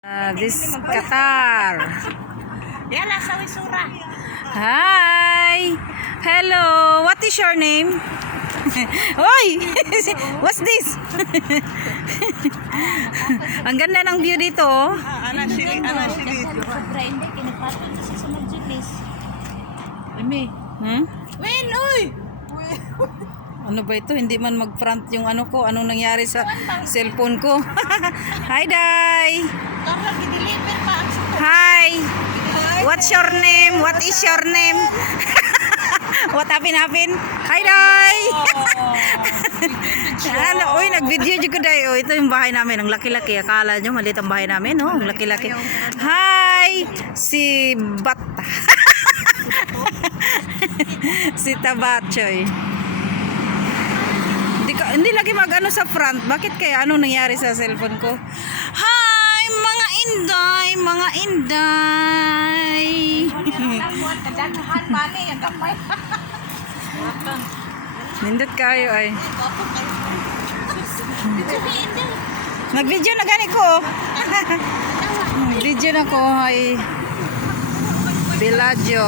This Qatar. Yala sa Wisura. Hi. Hello. What is your name? Oy! What's this? Ang ganda ng view dito. Ana sige dito. Sobra hindi kinapatol kasi sa magjulis. Hmm? Wen, oy. Ano ba ito? Hindi man mag-front yung ano ko. Anong nangyari sa cellphone ko? Hi, Day. Karang gideliver pa ang suko. Hi. What's your name? What is your name? What happened? Hi, Day. Ano, uy, nag-video juga Day. Oh, ito yung bahay namin. Ang laki-laki. Akala nyo maliit ang bahay namin, no? Ang laki-laki. Hi. Si Bata. Si Tabachoy. Hindi lagi mag-ano sa front. Bakit kaya? Anong nangyari sa cellphone ko? Hi, mga inday, mga inday. Kadaghan pa ni ang kamay. Nindot kayo ay. Nag-video na gani ko. Video na ko ay Bellagio.